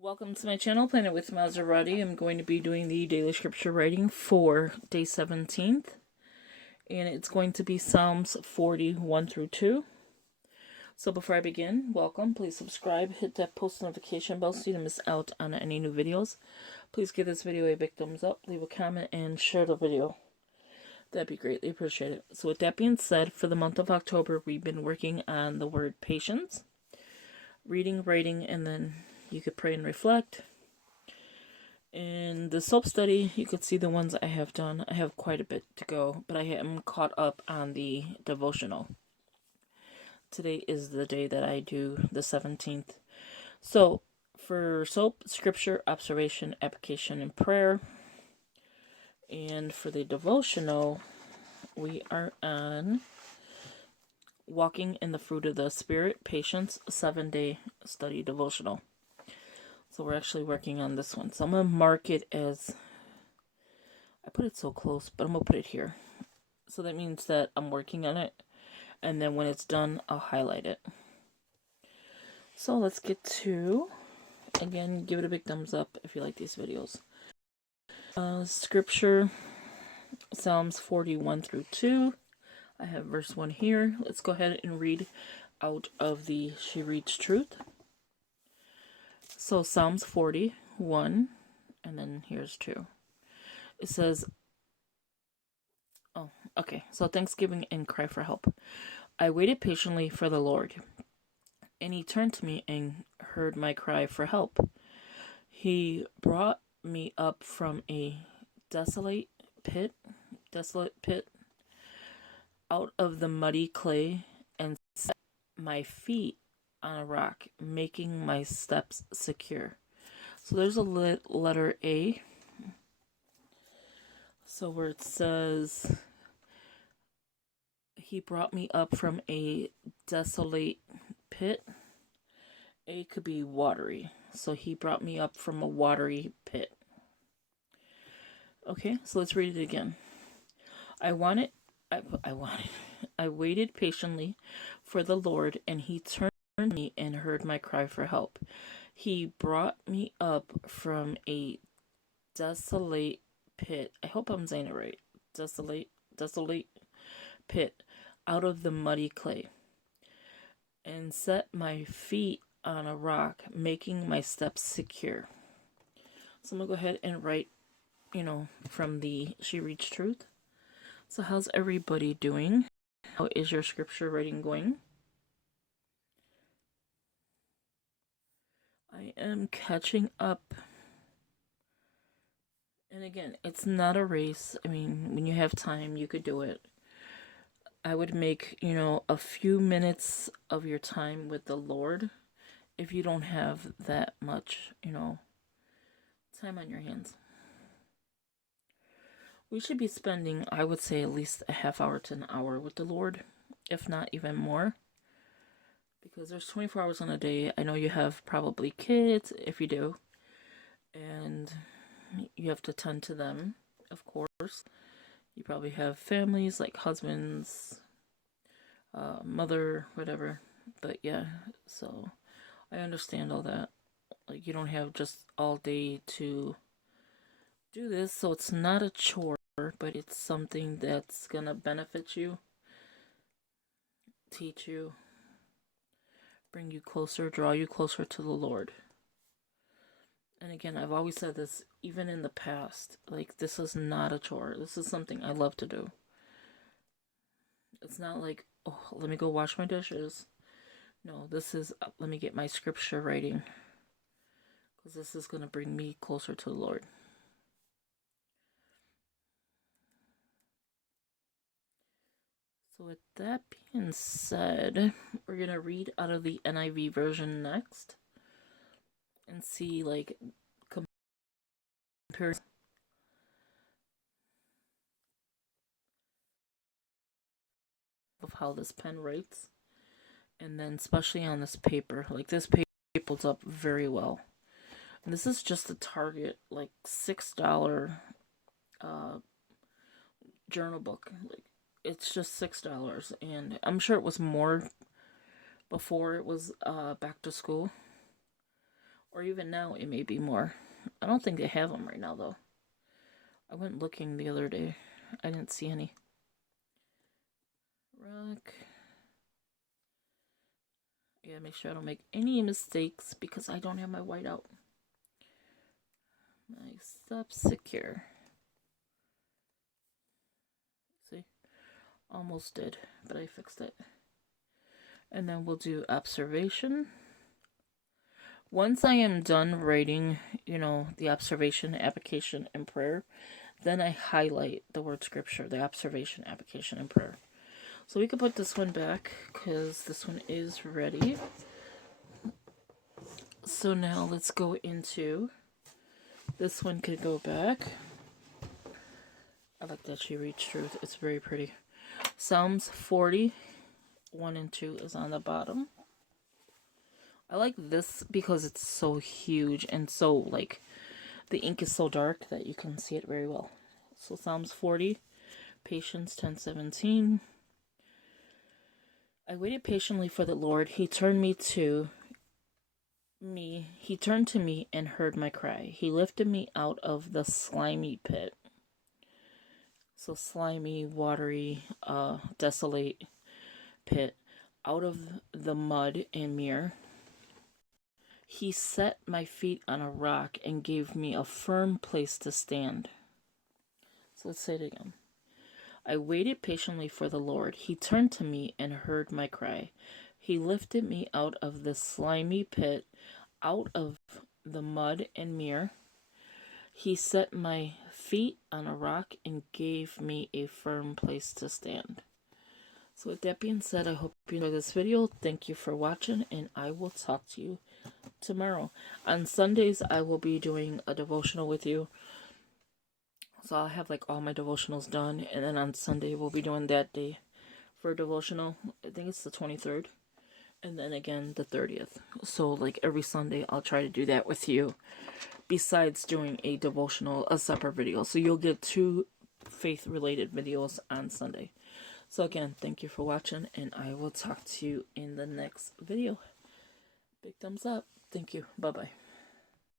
Welcome to my channel, Planet with Maserati. I'm going to be doing the daily scripture writing for day 17th. And it's going to be Psalms 41 through 2. So before I begin, welcome. Please subscribe, hit that post notification bell so you don't miss out on any new videos. Please give this video a big thumbs up, leave a comment, and share the video. That'd be greatly appreciated. So with that being said, for the month of October, we've been working on the word patience. Reading, writing, and then you could pray and reflect. In the S.o.a.p Study, you could see the ones I have done. I have quite a bit to go, but I am caught up on the devotional. Today is the day that I do the 17th. So, for S.o.a.p, scripture, observation, application, and prayer. And for the devotional, we are on Walking in the Fruit of the Spirit, Patience, 7-day study devotional. So we're actually working on this one. So I'm going to mark it as, I put it so close, but I'm going to put it here. So that means that I'm working on it. And then when it's done, I'll highlight it. So let's get to, again, give it a big thumbs up if you like these videos. Scripture, Psalms 41 through 2. I have verse 1 here. Let's go ahead and read out of the She Reads Truth. So Psalms 41, and then here's 2. It says, so thanksgiving and cry for help. I waited patiently for the Lord, and he turned to me and heard my cry for help. He brought me up from a desolate pit, out of the muddy clay, and set my feet on a rock, making my steps secure. So there's a letter A. So where it says, he brought me up from a desolate pit. A could be watery. So he brought me up from a watery pit. Okay, so let's read it again. I waited patiently for the Lord, and he turned to me and heard my cry for help. He brought me up from a desolate pit. I hope I'm saying it right. Desolate pit, out of the muddy clay, and set my feet on a rock, making my steps secure. So I'm going to go ahead and write, from the She Reads Truth. So how's everybody doing? How is your scripture writing going? I am catching up. And again, it's not a race. I mean, when you have time, you could do it. I would make, a few minutes of your time with the Lord if you don't have that much, time on your hands. We should be spending, I would say, at least a half hour to an hour with the Lord, if not even more. Because there's 24 hours in a day. I know you have probably kids, if you do, and you have to tend to them, of course. You probably have families, like husbands, mother, whatever. But yeah, so I understand all that. Like, you don't have just all day to do this, so it's not a chore, but it's something that's gonna benefit you, teach you, bring you closer, draw you closer to the Lord. And again, I've always said this, even in the past, like, this is not a chore. This is something I love to do. It's not like, oh, let me go wash my dishes. No, this is, let me get my scripture writing, because this is going to bring me closer to the Lord. So with that being said, we're going to read out of the NIV version next and see, like, compare of how this pen writes, and then especially on this paper. Like, this paper holds up very well. And this is just a Target, like, $6 journal book. Like, it's just $6, and I'm sure it was more before it was back to school, Or even now, it may be more. I don't think they have them right now, though. I went looking the other day. I didn't see any. Rock. I gotta make sure I don't make any mistakes because I don't have my white out. My stop secure. See? Almost did, but I fixed it. And then we'll do observation. Once I am done writing, the observation, application, and prayer, then I highlight the word scripture, the observation, application, and prayer. So we can put this one back because this one is ready. So now let's go into, this one could go back. I like that she reads truth. It's very pretty. Psalms 40, 1 and 2 is on the bottom. I like this because it's so huge and so, the ink is so dark that you can see it very well. So Psalms 40, patience 10:17. I waited patiently for the Lord. He turned to me and heard my cry. He lifted me out of the slimy pit. So slimy, watery, desolate pit, out of the mud and mire. He set my feet on a rock and gave me a firm place to stand. So let's say it again. I waited patiently for the Lord. He turned to me and heard my cry. He lifted me out of the slimy pit, out of the mud and mire. He set my feet on a rock and gave me a firm place to stand. So with that being said, I hope you enjoyed this video. Thank you for watching, and I will talk to you tomorrow. On Sundays, I will be doing a devotional with you. So I'll have all my devotionals done, and then on Sunday we'll be doing that day for a devotional. I think it's the 23rd, and then again the 30th. So every Sunday I'll try to do that with you, besides doing a devotional, a separate video. So you'll get 2 faith-related videos on Sunday. So again, thank you for watching, and I will talk to you in the next video. Big thumbs up. Thank you. Bye-bye.